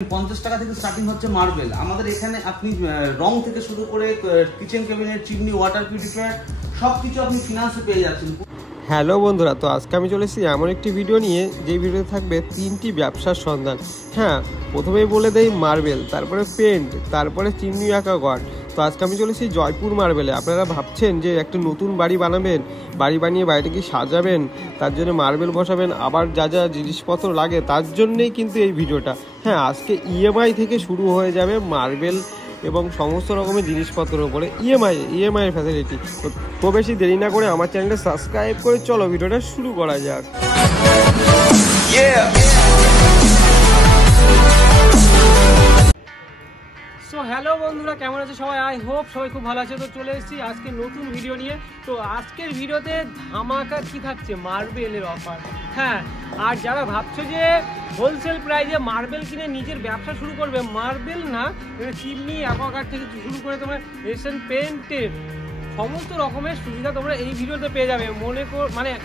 50 টাকা থেকে স্টার্টিং হচ্ছে মার্বেল। আমাদের এখানে আপনি রং থেকে শুরু করে kitchen cabinet, chimney, water purifier সবকিছু আপনি ফিনান্সে পেয়ে যাচ্ছেন। হ্যালো বন্ধুরা, তো আজকে আমি চলে এসেছি এমন একটি ভিডিও নিয়ে যে ভিডিওতে থাকবে 3টি ব্যবসার সন্ধান। হ্যাঁ, প্রথমেই বলে দেই মার্বেল, তারপরে পেন্ট, তারপরে চিমনি অ্যাকোয়াগার্ড। তো আজকে আমি চলে এসেছি জয়পুর মার্বেলে। আপনারা ভাবছেন যে একটা নতুন বাড়ি বানাবেন, বাড়ি বানিয়ে বাড়িটাকে সাজাবেন, তার জন্য মার্বেল বসাবেন, আবার যা যা জিনিসপত্র লাগে তার জন্যেই কিন্তু এই ভিডিওটা। হ্যাঁ, আজকে ইএমআই থেকে শুরু হয়ে যাবে মার্বেল এবং সমস্ত রকমের জিনিসপত্রের উপরে ইএমআই ফ্যাসিলিটি। তো বেশি দেরি না করে আমার চ্যানেলটা সাবস্ক্রাইব করে চলো ভিডিওটা শুরু করা যাক। সো হ্যালো বন্ধুরা, কেমন আছে সবাই? আই হোপ সবাই খুব ভালো আছে। তো চলে এসেছি আজকে নতুন ভিডিও নিয়ে। তো আজকের ভিডিওতে ধামাকা কি থাকছে, মার্বেলের অফার। হ্যাঁ, আর যারা ভাবছো যে হোলসেল প্রাইসে মার্বেল কিনে নিজের ব্যবসা শুরু করবে, মার্বেল না, চিমনি অ্যাকোয়াগার্ড থেকে শুরু করে তোমরা এশিয়ান পেন্টের সমস্ত রকমের সুবিধা তোমরা এই ভিডিওতে পেয়ে যাবে।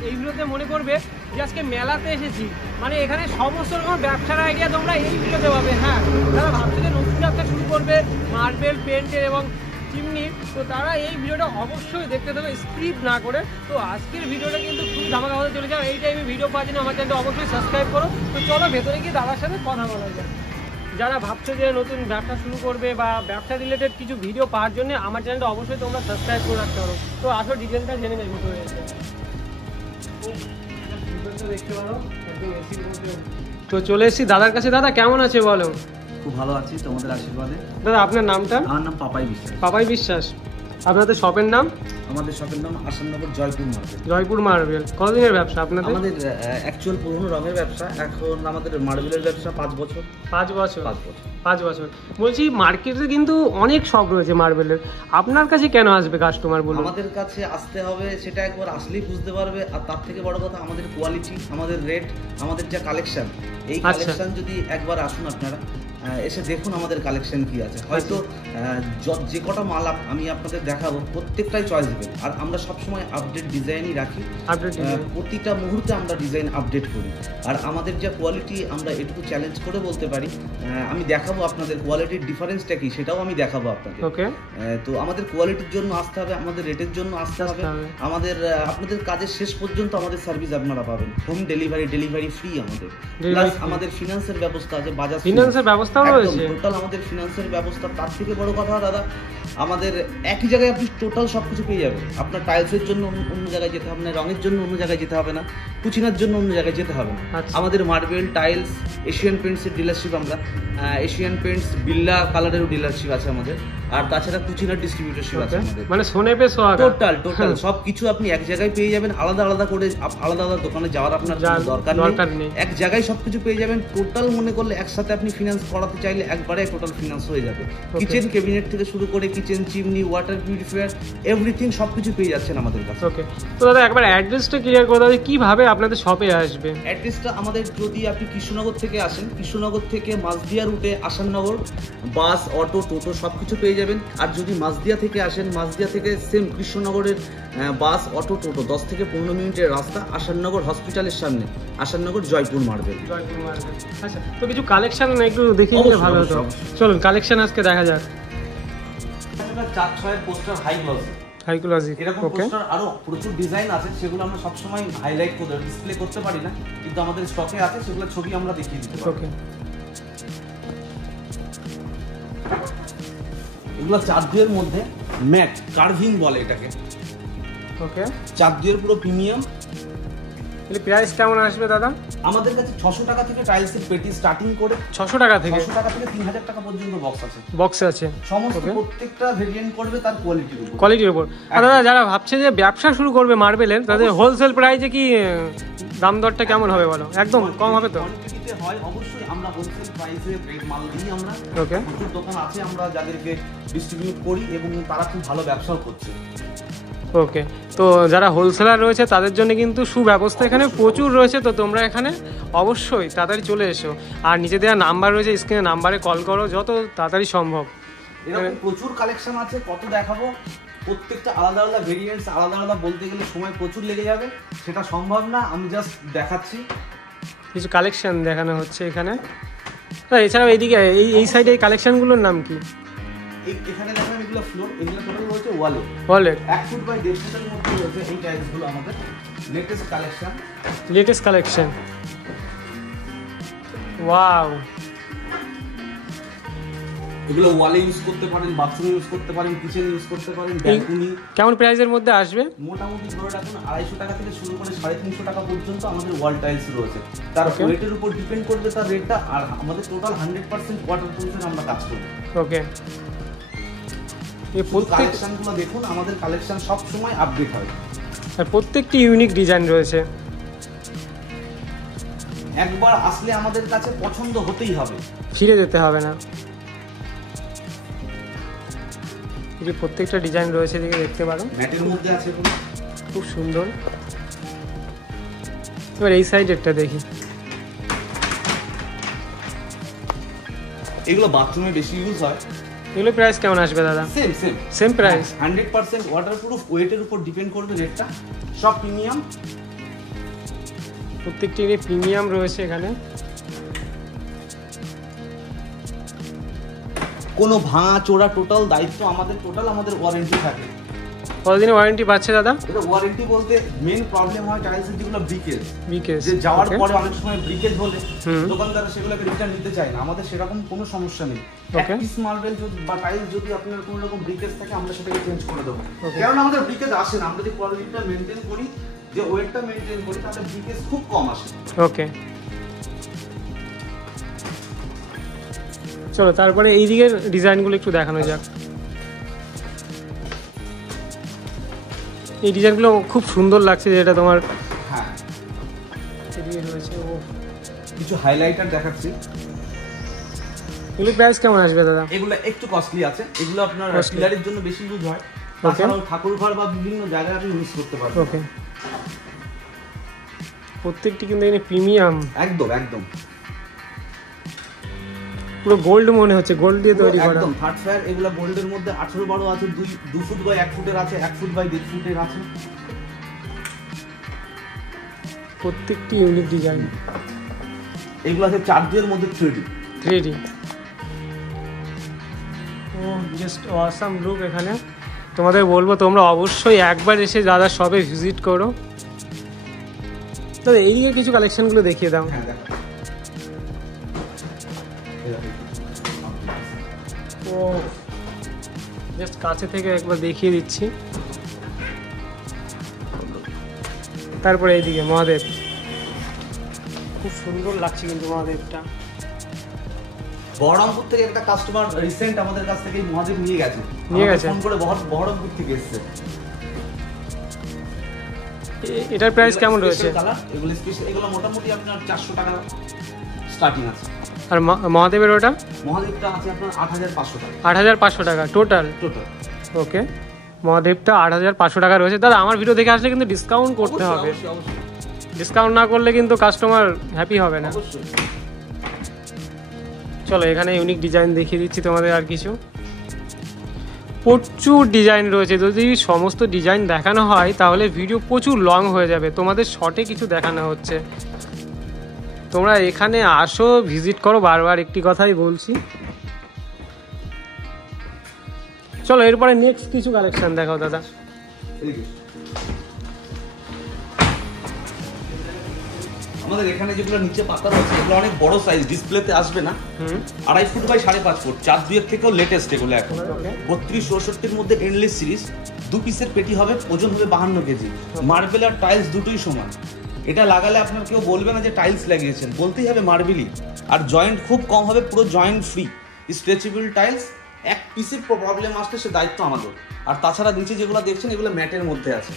এই ভিডিওতে মনে করবে যে আজকে মেলাতে এসেছি, মানে এখানে সমস্ত রকম ব্যবসার আইডিয়া তোমরা এই ভিডিওতে পাবে। হ্যাঁ, যারা ভাবছো যে নতুন ব্যবসা শুরু করবে মার্বেল, পেন্টের এবং চিমনি, তো তারা এই ভিডিওটা অবশ্যই দেখতে দেবে স্কিপ না করে। তো আজকের ভিডিওটা কিন্তু খুব ধামাকা হতে চলেছে। এই টাইমে ভিডিও পাওয়ার জন্য আমার চ্যানেলটা অবশ্যই সাবস্ক্রাইব করো। তো চলো ভেতরে গিয়ে দাদার সাথে কথা বলা যায়। যারা ভাবছো যে নতুন ব্যবসা শুরু করবে বা ব্যবসা রিলেটেড কিছু ভিডিও পাওয়ার জন্য আমার চ্যানেলটা অবশ্যই তোমরা সাবস্ক্রাইব করে রাখতে পারো। তো আসো ডিটেলটা জেনে নেই ভিতরে এসে। দেখতে পারো তো চলে এসেছি দাদার কাছে। দাদা কেমন আছে বলো? খুব ভালো আছি তোমাদের আশীর্বাদে। দাদা আপনার নামটা? আমার নাম পাপাই বিশ্বাস। পাপাই বিশ্বাস। আপনাদের শপের নাম? আমাদের শপের নাম আসাননগর জয়পুর মার্বেল। জয়পুর মার্বেল। কতদিনের ব্যবসা আপনাদের? আমাদের অ্যাকচুয়াল পুরনো রঙের ব্যবসা, এখন আমাদের মার্বেলের ব্যবসা 5 বছর। 5 বছর। বলছি মার্কেটে কিন্তু অনেক শপ রয়েছে মার্বেলের, আপনার কাছে কেন আসবে কাস্টমার বলুন? আমাদের কাছে আসতে হবে, সেটা একবার আসলেই বুঝতে পারবে। আর তার থেকে বড় কথা আমাদের কোয়ালিটি, আমাদের রেট, আমাদের যা কালেকশন, এই কালেকশন যদি একবার আসুন আপনারা, এসে দেখুন আমাদের কালেকশন কি আছে। হয়তো যে কটা মাল আমি আপনাদের দেখাবো প্রত্যেকটাই চয়েসেবল, আর আমরা সবসময় আপডেট ডিজাইনই রাখি। প্রতিটা মুহূর্তে আমরা ডিজাইন আপডেট করি। আর আমাদের যা কোয়ালিটি, আমরা এটুকু চ্যালেঞ্জ করে বলতে পারি, আমি দেখাবো আপনাদের কোয়ালিটির ডিফারেন্সটা কি, সেটাও আমি দেখাবো আপনাদের। তো আমাদের কোয়ালিটির জন্য আসতে হবে, আমাদের রেটের জন্য আসতে হবে, আমাদের আপনাদের কাজের শেষ পর্যন্ত আমাদের সার্ভিস আপনারা পাবেন। হোম ডেলিভারি ফ্রি আমাদের, প্লাস আমাদের ফিনান্সের ব্যবস্থা আছে, বাজাজ ফিনান্সের ব্যবস্থা রয়েছে। টোটাল আমাদের ফিনান্সের ব্যবস্থা। তার থেকে বড় কথা দাদা, আমাদের একই জায়গায় আপনি টোটাল সবকিছু পেয়ে যাবেন। আপনার টাইলসের জন্য অন্য জায়গায় যেতে হবে না, রঙের জন্য অন্য জায়গায় যেতে হবে না, কুচিনার জন্য অন্য জায়গায় যেতে হবে না। আমাদের মার্বেল, টাইলস, এশিয়ান পেন্টসের ডিলারশিপ, আমরা এশিয়ান পেন্টস, বিল্লা কালারেরও ডিলারশিপ আছে আমাদের। আর তাছাড়া কুচিনার ডিস্ট্রিবিউটরশিপ আছে আমাদের। মানে সোনেপে সোহাগা টোটাল সবকিছু আপনি এক জায়গায় পেয়ে যাবেন। আলাদা করে আলাদা দোকানে যাওয়ার আপনার দরকার নেই, এক জায়গায় সবকিছু পেয়ে যাবেন। টোটাল মনে করলে একসাথে আপনি ফিনান্স করাতে চাইলে একবারে টোটাল ফিনান্স হয়ে যাবে। কিচেন ক্যাবিনেট থেকে শুরু করে kitchen chimney, water purifier, everything সবকিছু পেয়ে যাচ্ছেন আমাদের কাছে। ওকে, তো দাদা একবার অ্যাড্রেসটা ক্লিয়ার করে দাও, কিভাবে আপনাদের শপে আসবে? অ্যাড্রেসটা আমাদের, যদি আপনি কৃষ্ণনগর থেকে আসেন, কৃষ্ণনগর থেকে মাঝদিয়া রুটে আসাননগর বাস, অটো, টোটো সবকিছু পেয়ে যাবেন। আর যদি মাঝদিয়া থেকে আসেন, মাঝদিয়া থেকে সেম কৃষ্ণনগরের বাস, অটো, টোটো 10 থেকে 15 মিনিটের রাস্তা, আসাননগর হসপিটালের সামনে, আসাননগর জয়পুর মার্বেল। আচ্ছা, তো কিছু কালেকশন একটু দেখিয়ে দিলে ভালো হতো। চলুন কালেকশন আজকে দেখা যাক। 4-6 পোস্টার হাই গ্লসি এরকম পোস্টার আরো প্রচুর ডিজাইন আছে, সেগুলো আমরা সবসময় হাইলাইট করে ডিসপ্লে করতে পারি না, কিন্তু আমাদের স্টকে আছে, সেগুলো ছবি আমরা দেখিয়ে দিতে পারি। এগুলো 4-2 মধ্যে ম্যাট কার্ভিং বলে এটাকে। ওকে, 4-2 পুরো প্রিমিয়াম। এর প্রাইস কেমন আসবে দাদা? আমাদের কাছে 600 টাকা থেকে টাইলসের পেটি স্টার্টিং করে 600 টাকা থেকে 3000 টাকা পর্যন্ত বক্স আছে। সমস্ত প্রত্যেকটা ভেরিয়েন্ট করবে তার কোয়ালিটির উপর। আর দাদা যারা ভাবছে যে ব্যবসা শুরু করবে মার্বেলের, তাদের হোলসেল প্রাইসে কি দাম দরটা কেমন হবে বলো? একদম কম হবে তো? কোয়ান্টিটিতে হয় অবশ্যই, আমরা হোলসেল প্রাইসে মাল দিই। আমরা প্রচুর দোকান আছে আমরা যাদেরকে ডিস্ট্রিবিউট করি এবং তারা খুব ভালো ব্যবসাও করছে। ওকে, তো যারা হোলসেলার রয়েছে তাদের জন্য কিন্তু সুব্যবস্থা এখানে প্রচুর রয়েছে। তো তোমরা এখানে অবশ্যই তাড়াতাড়ি চলে এসো, আর নিচে দেওয়া নাম্বার রয়েছে, স্ক্রিনে নাম্বারে কল করো যত তাড়াতাড়ি সম্ভব। এরকম প্রচুর কালেকশন আছে, কত দেখাবো, প্রত্যেকটা আলাদা ভেরিয়েন্টস, আলাদা বলতে গেলে সময় প্রচুর লেগে যাবে, সেটা সম্ভব না। আমি জাস্ট দেখাচ্ছি, কিছু কালেকশন দেখানো হচ্ছে এখানে। এছাড়াও এইদিকে এই সাইডে এই কালেকশনগুলোর নাম কি? এখানে দেখেন এগুলো ফ্লোর, এগুলো টোটাল রয়েছে ওয়ালে 1 ফুট বাই 1.5 ফুটের মধ্যে রয়েছে এই টাইলসগুলো আমাদের লেটেস্ট কালেকশন। ওয়াও, এগুলো ওয়ালে ইউজ করতে পারেন, বাথরুমে ইউজ করতে পারেন, কিচেন ইউজ করতে পারেন, ব্যালকনি। কেমন প্রাইসের মধ্যে আসবে? মোটামুটি ধরে রাখুন 250 টাকা থেকে শুরু করে 350 টাকা পর্যন্ত আমাদের ওয়াল টাইলস রয়েছে। তার ওয়েটের উপর ডিপেন্ড করবে তার রেটটা, আর আমাদের টোটাল 100% ওয়াটারপ্রুফের আমরা কাজ করি। ওকে, এই প্রত্যেক কালেকশনগুলো দেখুন, আমাদের কালেকশন সব সময় আপডেট হয় আর প্রত্যেকটি ইউনিক ডিজাইন রয়েছে। একবার আসলে আমাদের কাছে পছন্দ হতেই হবে, ফিরে যেতে হবে না। এই যে প্রত্যেকটা ডিজাইন রয়েছে দিকে দেখতে পারো, ম্যাটের মধ্যে আছে, খুব সুন্দর। এবার এই সাইডেরটা দেখি, এগুলো বাথরুমে বেশি ইউজ হয়। এগুলো প্রাইস কেমন আসবে দাদা? সেম প্রাইস, 100% ওয়াটারপ্রুফ, ওয়েটের উপর ডিপেন্ড করবে রেটটা, সব প্রিমিয়াম। প্রত্যেকটি প্রিমিয়াম রয়েছে এখানে। কোনো ভাঙা চোরা টোটাল দায়িত্ব আমাদের, টোটাল আমাদের ওয়ারেন্টি থাকে। কতদিনের ওয়ারেন্টি পাচ্ছে দাদা? এটা ওয়ারেন্টি বলতে মেন প্রবলেম হয় টাইলসের যেগুলো ব্রিকেজ, যে যাওয়ার পরে অনেক সময় ব্রিকেজ হলে দোকানদার সেগুলোকে রিটার্ন নিতে চায় না। আমাদের সেরকম কোনো সমস্যা নেই। এক পিস মার্বেল যদি বা টাইলস যদি আপনার কোনো রকম ব্রিকেজ থাকে, আমরা সেটাকে চেঞ্জ করে দেবো। কারণ আমাদের ব্রিকেজ আসে না, আমরা যদি কোয়ালিটিটা মেনটেন করি, যে ওয়েটটা মেনটেন করি, তাতে ব্রিকেজ খুব কম আসে। ওকে, চলো তারপরে এই দিকের ডিজাইনগুলো একটু দেখানো যাক। এই ডিজাইনগুলো খুব সুন্দর লাগছে, যেটা তোমার হ্যাঁ এদিকে রয়েছে। ও কিছু হাইলাইটার দেখাচ্ছি। এগুলো প্রাইস কেমন আসবে দাদা? এগুলো একটু কস্টলি আছে, এগুলো আপনার পিলারের জন্য বেশি ইউজ হয়, তাছাড়াও ঠাকুর ঘর বা বিভিন্ন জায়গায় আপনি ইউজ করতে পারবেন। ওকে, প্রত্যেকটি কিন্তু এখানে প্রিমিয়াম, একদম পুরো গোল্ড মনে হচ্ছে, গোল্ড দিয়ে তৈরি করা। একদম থার্ড ফায়ার। এগুলো গোল্ডের মধ্যে 18-12 আছে, 2 ফুট বাই 1 ফুটের আছে, 1 ফুট বাই 1.5 ফুটের আছে। প্রত্যেকটি ইউনিক ডিজাইন। এগুলো আছে 4 মধ্যে 3D। ও জাস্ট অসাম লুক। এখানে তোমাদের বলবো তোমরা অবশ্যই একবার এসে দাদা শপে ভিজিট করো। দাদা এইদিকে কিছু কালেকশনগুলো দেখিয়ে দাও। হ্যাঁ দেখো, ও জাস্ট কাছে থেকে একবার দেখিয়ে দিচ্ছি। তারপরে এইদিকে মহাদেব, খুব সুন্দর লাগছে কিন্তু মহাদেবটা। বহরমপুর থেকে একটা কাস্টমার রিসেন্ট আমাদের কাছ থেকে মহাদেব নিয়ে গেছে, ফোন করে বহরমপুর থেকে এসেছে। এটার প্রাইস কেমন রয়েছে? এগুলো স্পেশাল, এগুলো মোটামুটি আপনার 400 টাকা স্টার্টিং আছে। আর মহাদেবের ওটা? মহাদেবটা আছে আপনার 8500 টাকা। 8500 টাকা টোটাল। ওকে, মহাদেবটা 8500 টাকা রয়েছে। দাদা আমার ভিডিও দেখে আসলে কিন্তু ডিসকাউন্ট করতে হবে, ডিসকাউন্ট না করলে কিন্তু কাস্টমার হ্যাপি হবে না। চলো এখানে ইউনিক ডিজাইন দেখিয়ে দিচ্ছি তোমাদের। আর কিছু প্রচুর ডিজাইন রয়েছে, যদি সমস্ত ডিজাইন দেখানো হয় তাহলে ভিডিও প্রচুর লং হয়ে যাবে। তোমাদের শর্টে কিছু দেখানো হচ্ছে, তোমরা এখানে আসো, ভিজিট করো। বারবার একটি কথাই বলছি। চলো এরপরে নেক্সট কিছু কালেকশন দেখাও দাদা। আমাদের এখানে যেগুলো নিচে পাতা রয়েছে, এগুলো অনেক বড় সাইজ, ডিসপ্লেতে আসবে না। 2.5 ফুট বাই 5.5 ফুট, 4-2 থেকেও লেটেস্ট এগুলো। এখন 32-64-র মধ্যে এন্ডলেস সিরিজ, 2 পিসের পেটি হবে, ওজন হবে 52 কেজি। মার্বেল আর টাইলস দুটোই সমান। এটা লাগালে আপনার কেউ বলবে না যে টাইলস লাগিয়েছেন, বলতেই হবে মার্বেলই। আর জয়েন্ট খুব কম হবে, পুরো জয়েন্ট ফ্রি, স্ট্রেচেবল টাইলস। এক পিসের প্রবলেম আসলে সে দায়িত্ব আমাদের। আর তাছাড়া নিচে যেগুলো দেখছেন এগুলো ম্যাটের মধ্যে আছে।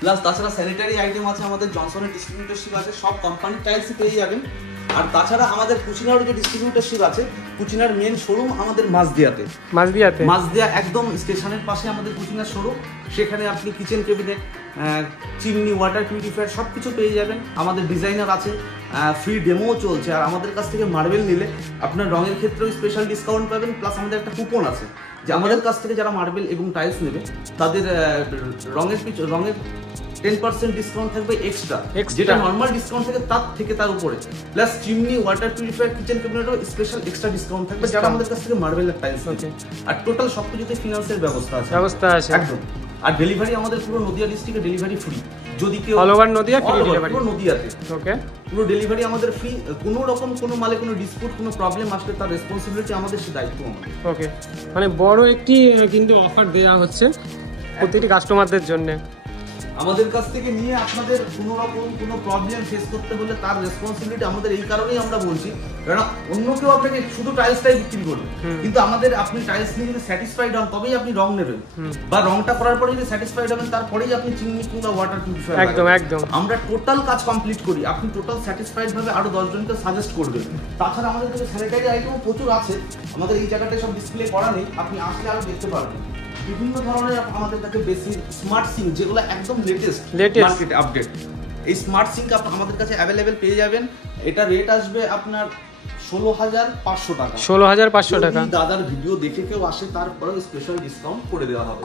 প্লাস তাছাড়া স্যানিটারি আইটেম আছে, আমাদের জনসনের ডিস্ট্রিবিউটরশিপ আছে, সব কোম্পানির টাইলসই পেয়ে যাবেন। আর তাছাড়া আমাদের কুচিনার যে ডিস্ট্রিবিউটরশিপ আছে, কুচিনার মেন শোরুম আমাদের মাঝদিয়া একদম স্টেশনের পাশে আমাদের কুচিনার শোরুম। সেখানে আপনি kitchen cabinet, chimney, water purifier সব কিছু পেয়ে যাবেন। আমাদের ডিজাইনার আছে, ফ্রি ডেমোও চলছে। আর আমাদের কাছ থেকে মার্বেল নিলে আপনার রঙের ক্ষেত্রেও স্পেশাল ডিসকাউন্ট পাবেন। প্লাস আমাদের একটা কুপন আছে, যে আমাদের কাছ থেকে যারা মার্বেল এবং টাইলস নেবে তাদের রঙের 10% ডিসকাউন্ট থাকবে এক্সট্রা, যেটা নরমাল ডিসকাউন্ট থাকে তার উপরে, plus chimney, water purifier, kitchen ক্যাবিনেটও স্পেশাল এক্সট্রা ডিসকাউন্ট থাকবে, যারা আমাদের কাছ থেকে মার্বেলের টাইলস কিনছে। আর টোটাল সবকিছুতে ফিনান্সের ব্যবস্থা আছে একদম। আর ডেলিভারি আমাদের পুরো নদিয়া ডিস্ট্রিক্টে ডেলিভারি ফ্রি, যদি কেউ all over Nadia free delivery, পুরো নদিয়াতে ওকে পুরো ডেলিভারি আমাদের ফ্রি। কোনো রকম কোনো মালে কোনো ডিসপুট, কোনো প্রবলেম আসলে তার রেসপন্সিবিলিটি আমাদের, সে দায়িত্ব আমাদের। ওকে, মানে বড় একটি কিন্তু অফার দেওয়া হচ্ছে প্রতিটি কাস্টমারদের জন্য। আমাদের কাছ থেকে নিয়ে আপনাদের কোনো রকম কোনো প্রবলেম ফেস করতে হলে তার রেসপন্সিবিলিটি আমাদের, এই কারণেই আমরা বলছি, কারণ অন্য কেউ আপনাকে শুধু টাইলসটাই বিক্রি করবে, কিন্তু আমাদের আপনি টাইলস নিয়ে যদি স্যাটিসফাইড হন তবেই আপনি রং নেবেন, বা রংটা করার পরে যদি স্যাটিসফাইড হবেন তারপরেই আপনি চিমনি কিংবা ওয়াটার পিউরিফায়ার। একদম একদম, আমরা টোটাল কাজ কমপ্লিট করি, আপনি টোটাল স্যাটিসফাইড ভাবে আরো 10 জনকে সাজেস্ট করবেন। তাছাড়া আমাদের কাছে স্যানিটারি আইটেমও প্রচুর আছে, আমাদের এই জায়গাটায় সব ডিসপ্লে করা নেই, আপনি আসলে আরো দেখতে পারবেন। বিভিন্ন ধরনের আমাদের কাছে বেসিন, স্মার্ট সিঙ্ক, যেগুলো একদম লেটেস্ট মার্কেটে আপডেট, এই স্মার্ট সিঙ্ক আমাদের কাছে অ্যাভেলেবেল পেয়ে যাবেন। এটা রেট আসবে আপনার 16,500 টাকা। 16,500 টাকা। দাদার ভিডিও দেখে কেউ আসে তারপরে স্পেশাল ডিসকাউন্ট করে দেওয়া হবে।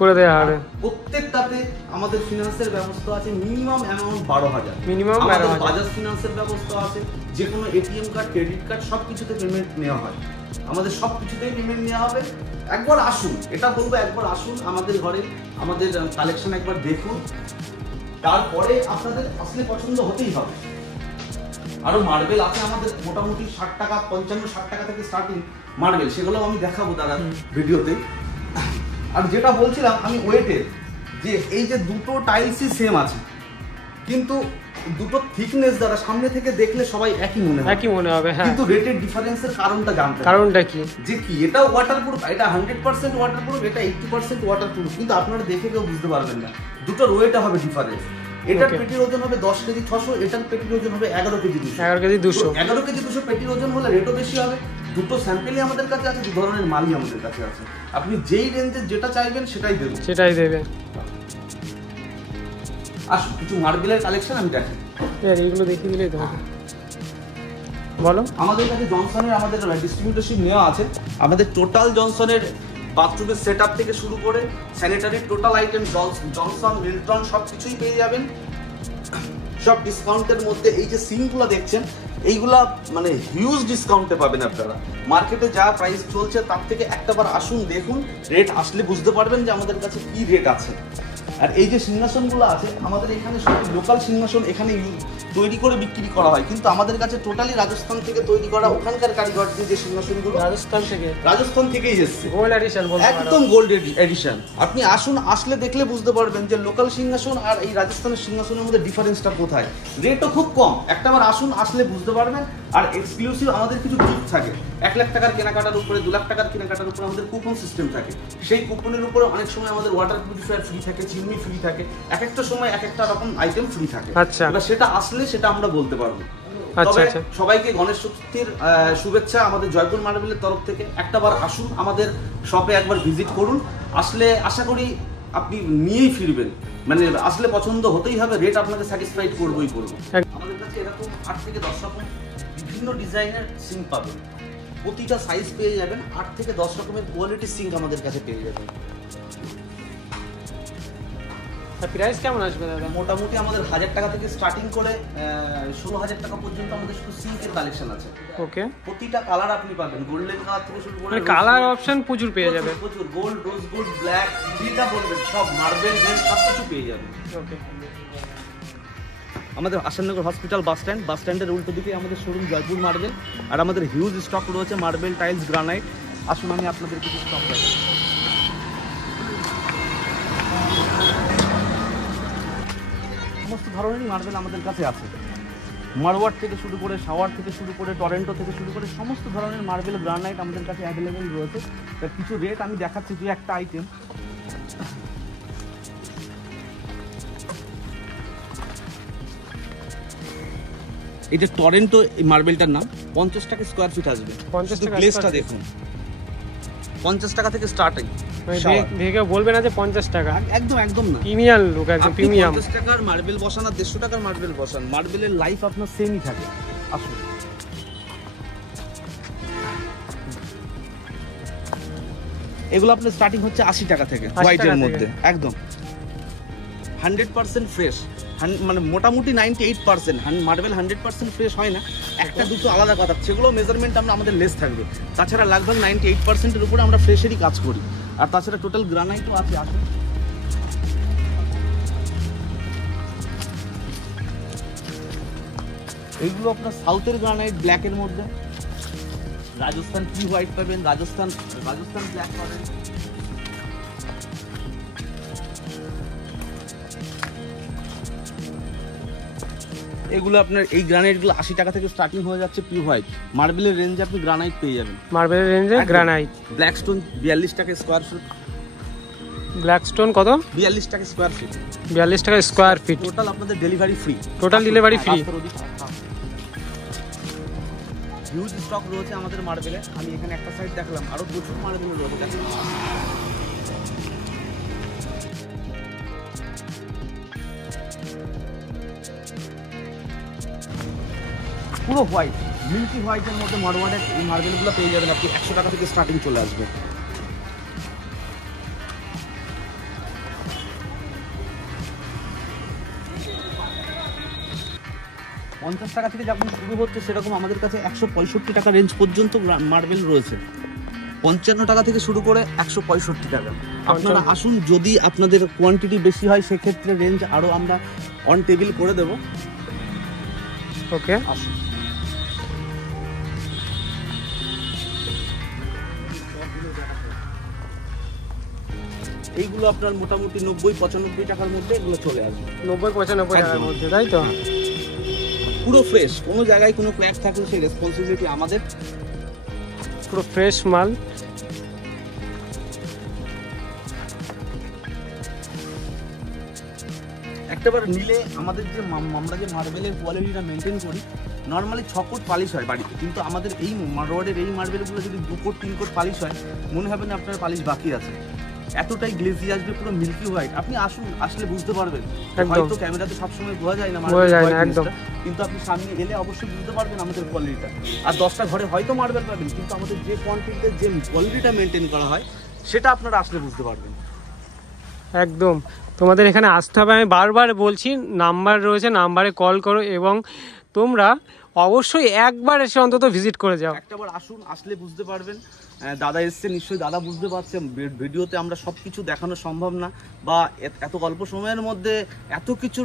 প্রত্যেকটাতে আমাদের ফিনান্সের ব্যবস্থা আছে, মিনিমাম অ্যামাউন্ট 12,000। মিনিমাম 12,000। বাজাজ ফিনান্সের ব্যবস্থা আছে, যে কোনো এটিএম কার্ড, ক্রেডিট কার্ড সবকিছুতে পেমেন্ট নেওয়া হয়, আমাদের সবকিছুতেই পেমেন্ট নেওয়া হবে। একবার আসুন, এটা বলবো, একবার আসুন আমাদের ঘরে, আমাদের কালেকশন একবার দেখুন, তারপরে আপনাদের আসলে পছন্দ হতেই হবে। আরো মার্বেল আছে আমাদের মোটামুটি 60 টাকা, 55-60 টাকা থেকে স্টার্টিং মার্বেল, সেগুলো আমি দেখাবো দাদা ভিডিওতে। আর যেটা বলছিলাম আমি ওয়েটের, যে এই যে দুটো টাইলসই সেম আছে, কিন্তু দুটো থিকনেস দ্বারা সামনে থেকে দেখলে সবাই একই মনে হবে, হ্যাঁ, কিন্তু রেটের ডিফারেন্সের কারণটা জানতে হবে। কারণটা কি? যে কি এটা ওয়াটারপ্রুফ, এটা 100% ওয়াটারপ্রুফ, এটা 80% ওয়াটারপ্রুফ, কিন্তু আপনারা দেখে কেউ বুঝতে পারবেন না, দুটোর ওয়েটে হবে ডিফারেন্স। এটার পেটির ওজন হবে 10 কেজি 600, এটার পেটির ওজন হবে 11 কেজি 200। 11 কেজি 200 পেটির ওজন হলে রেটও বেশি হবে। দুটো স্যাম্পেলই আমাদের কাছে আছে, দু ধরনের মালই আমাদের কাছে আছে, আপনি যেই রেঞ্জে যেটা চাইবেন সেটাই দেবেন। আসুন কিছু মার্বেলের কালেকশন আমি দেখাই, এইগুলো দেখিয়ে দিলেই তো হবে। বলো। আমাদের কাছে জনসনের আমাদের ডিস্ট্রিবিউটরশিপ নেওয়া আছে, আমাদের টোটাল জনসনের বাথরুমের সেটআপ থেকে শুরু করে sanitary total item Johnson, Milton সব কিছুই পেয়ে যাবেন সব ডিসকাউন্টের মধ্যে। এই যে সিঙ্কগুলো দেখছেন, এইগুলা মানে হিউজ ডিসকাউন্টে পাবেন আপনারা। মার্কেটে যা প্রাইস চলছে তার থেকে একটাবার আসুন, দেখুন, রেট আসলে বুঝতে পারবেন যে আমাদের কাছে কি রেট আছে। আর এই যে সিংহাসনগুলো আছে আমাদের এখানে সব লোকাল সিংহাসন এখানে তৈরি করে বিক্রি করা হয়, কিন্তু আমাদের কাছে টোটালি রাজস্থান থেকে তৈরি করা, ওখানকার কারিগর যে সিংহাসনগুলো রাজস্থান থেকেই এসেছে, গোল্ড এডিশন, একদম গোল্ড এডিশন। আপনি আসুন, আসলে দেখলে বুঝতে পারবেন যে লোকাল সিংহাসন আর এই রাজস্থানের সিংহাসনের মধ্যে ডিফারেন্সটা কোথায়। রেটও খুব কম, একটাবার আসুন, আসলে বুঝতে পারবেন। আর এক্সক্লুসিভ আমাদের কিছু গিফট থাকে, 1 লাখ টাকার কেনাকাটার উপরে, 2 লাখ টাকার কেনাকাটার উপরে আমাদের কুপন সিস্টেম থাকে। সেই কুপনের উপরে অনেক সময় আমাদের ওয়াটার পিউরিফায়ার ফ্রি থাকে, চিমনি ফ্রি থাকে, এক একটা সময় এক একটা রকম আইটেম ফ্রি থাকে। এবার সেটা আসলে সেটা আমরা বলতে পারবো। সবাইকে গণেশ চতুর্থীর শুভেচ্ছা আমাদের জয়পুর মার্বেলের তরফ থেকে। একটাবার আসুন, আমাদের শপে একবার ভিজিট করুন, আসলে আশা করি আপনি নিয়েই ফিরবেন, মানে আসলে পছন্দ হতেই হবে, রেট আপনাকে স্যাটিসফাইড করবোই করবো। আমাদের কাছে এরকম 8 থেকে 10 রকম বিভিন্ন ডিজাইনের সিঙ্ক পাবেন, প্রতিটা সাইজ পেয়ে যাবেন, 8 থেকে 10 রকমের কোয়ালিটির সিঙ্ক আমাদের কাছে পেয়ে যাবেন। প্রাইস কেমন আসবে দাদা? মোটামুটি আমাদের 1000 টাকা থেকে স্টার্টিং করে 16,000 টাকা পর্যন্ত আমাদের শুধু সিঙ্কের কালেকশন আছে। ওকে, প্রতিটা কালার আপনি পাবেন, গোল্ডেন কালার থেকে শুরু করে কালার অপশন প্রচুর পেয়ে যাবেন, প্রচুর গোল্ড, রোজ গোল্ড, ব্ল্যাক, যেটা বলবেন সব মার্বেল গ্রেড সব কিছু পেয়ে যাবেন। ওকে, আমাদের আসাননগর হসপিটাল বাস স্ট্যান্ডের উল্টো দিকে আমাদের শোরুম জয়পুর মার্বেল, আর আমাদের হিউজ স্টক রয়েছে মার্বেল, টাইলস, গ্রানাইট। আসুন আমি আপনাদের কিছু স্টক দেখাই। সমস্ত ধরনেরই মার্বেল আমাদের কাছে আছে, মারওয়ার থেকে শুরু করে, শাওয়ার থেকে শুরু করে, টরেন্টো থেকে শুরু করে সমস্ত ধরনের মার্বেল, গ্রানাইট আমাদের কাছে অ্যাভেলেবেল রয়েছে। তার কিছু রেট আমি দেখাচ্ছি, যে একটা আইটেম এই যে টরেন্টো, এই মার্বেলটার নাম 50 টাকা স্কোয়ার ফিট আসবে। 50 টাকা গ্লেজটা দেখুন, 50 টাকা থেকে স্টার্টিং। ভেগে বলবে না যে 50 টাকা, একদম একদম না, প্রিমিয়াম লুক, একদম প্রিমিয়াম। 50 টাকার মার্বেল বসান আর 150 টাকার মার্বেল বসান, মার্বেলের লাইফ আপনার সেমই থাকে। আসুন, এগুলো আপনার স্টার্টিং হচ্ছে 80 টাকা থেকে, হোয়াইটের মধ্যে একদম 100% ফ্রেশ। মানে মোটামুটি 98%, মার্বেল 100% ফ্রেশ হয় না, একটা দুটো আলাদা কথা, সেগুলো মেজারমেন্ট আমরা আমাদের লেস থাকবে। তাছাড়া লাগভাগ 98%-এর উপরে আমরা ফ্রেশেরই কাজ করি। আর তাছাড়া টোটাল গ্রানাইটও আছে। এইগুলো আপনার সাউথের গ্রানাইট ব্ল্যাকের মধ্যে, রাজস্থান কি হোয়াইট পাবেন, রাজস্থান ব্ল্যাক পাবেন। এগুলো আপনার এই গ্রানাইটগুলো 80 টাকা থেকে স্টার্টিং হয়ে যাচ্ছে পিউ হোয়াইট। মার্বেলের রেঞ্জে আপনি গ্রানাইট পেয়ে যাবেন। মার্বেলের রেঞ্জে গ্রানাইট। ব্ল্যাক স্টোন 42 টাকা স্কয়ার ফিট। ব্ল্যাক স্টোন কত? 42 টাকা স্কয়ার ফিট। 42 টাকা স্কয়ার ফিট। টোটাল আপনাদের delivery free. Total delivery free. Huge stock রয়েছে আমাদের মার্বেলে। আমি এখানে একটা সাইড দেখলাম, আরো প্রচুর মার্বেল রয়েছে। পুরো হোয়াইট, মিল্কি হোয়াইটের মধ্যে মারওয়াড়ের এই মার্বেলগুলো পেয়ে যাবেন আপনি। 100 টাকা থেকে স্টার্টিং চলে আসবে। $50 টাকা থেকে যখন শুরু হচ্ছে, সেরকম আমাদের কাছে 165 টাকা রেঞ্জ পর্যন্ত মার্বেল রয়েছে। 55 টাকা থেকে শুরু করে 165 টাকা। আপনারা আসুন, যদি আপনাদের কোয়ান্টিটি বেশি হয় সেক্ষেত্রে রেঞ্জ আরো আমরা অন টেবিল করে দেব। ওকে, আসুন। এইগুলো আপনার মোটামুটি 90-95 টাকার মধ্যে এগুলো চলে আসবে। 90-95 টাকার মধ্যে, তাই তো? পুরো ফ্রেশ, কোনো জায়গায় কোনো ক্র্যাক থাকলে সেই রেসপন্সিবিলিটি আমাদের। পুরো ফ্রেশ মাল। একটাবার নিলে আমাদের যে আমরা যে মার্বেলের কোয়ালিটিটা মেনটেন করি, নর্মালি 6 কোট পালিশ হয় বাড়িতে, কিন্তু আমাদের এই মারওয়াড়ের এই মার্বেলগুলো যদি 2 কোট 3 কোট পালিশ হয়, মনে হবে না আপনার পালিশ বাকি আছে। এতটাই গ্লেজি আসবে, পুরো মিল্কি হোয়াইট। আপনি আসুন, আসলে বুঝতে পারবেন। হয়তো ক্যামেরাতে সবসময় বোঝা যায় না, কিন্তু আপনি সামনে এলে অবশ্যই বুঝতে পারবেন আমাদের কোয়ালিটিটা। আর 10টা ঘরে হয়তো মার্বেল পাবেন, কিন্তু আমাদের যে কোয়ান্টিটিতে যে কোয়ালিটিটা মেনটেন করা হয়, সেটা আপনারা আসলে বুঝতে পারবেন। একদম, তোমাদের এখানে আসতে হবে। আমি বারবার বলছি, নাম্বার রয়েছে, নাম্বারে কল করো এবং তোমরা অবশ্যই একবার এসে অন্তত ভিজিট করে যাও। একটাবার আসুন, আসলে বুঝতে পারবেন। দাদা এসছে, নিশ্চয়ই দাদা বুঝতে পারছে। ভিডিওতে আমরা সবকিছু দেখানো সম্ভব না, বা এত অল্প সময়ের মধ্যে এত কিছু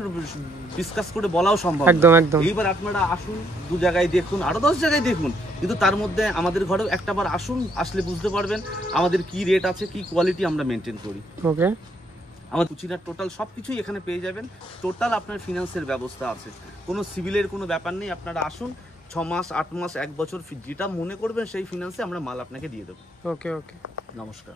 ডিসকাস করে বলাও সম্ভব না। একদম একদম। এইবার আপনারা আসুন, 2 জায়গায় দেখুন, আরো 10 জায়গায় দেখুন, কিন্তু তার মধ্যে আমাদের ঘরেও একটাবার আসুন, আসলে বুঝতে পারবেন আমাদের কি রেট আছে, কি কোয়ালিটি আমরা মেনটেন করি। ওকে, আমার কুচিনার টোটাল সবকিছুই এখানে পেয়ে যাবেন। টোটাল আপনার ফিনান্সের ব্যবস্থা আছে, কোনো সিভিলের কোনো ব্যাপার নেই। আপনারা আসুন, 6 মাস 8 মাস 1 বছর যেটা মনে করবেন সেই ফিনান্সে আমরা মাল আপনাকে দিয়ে দেবো। ওকে ওকে, নমস্কার।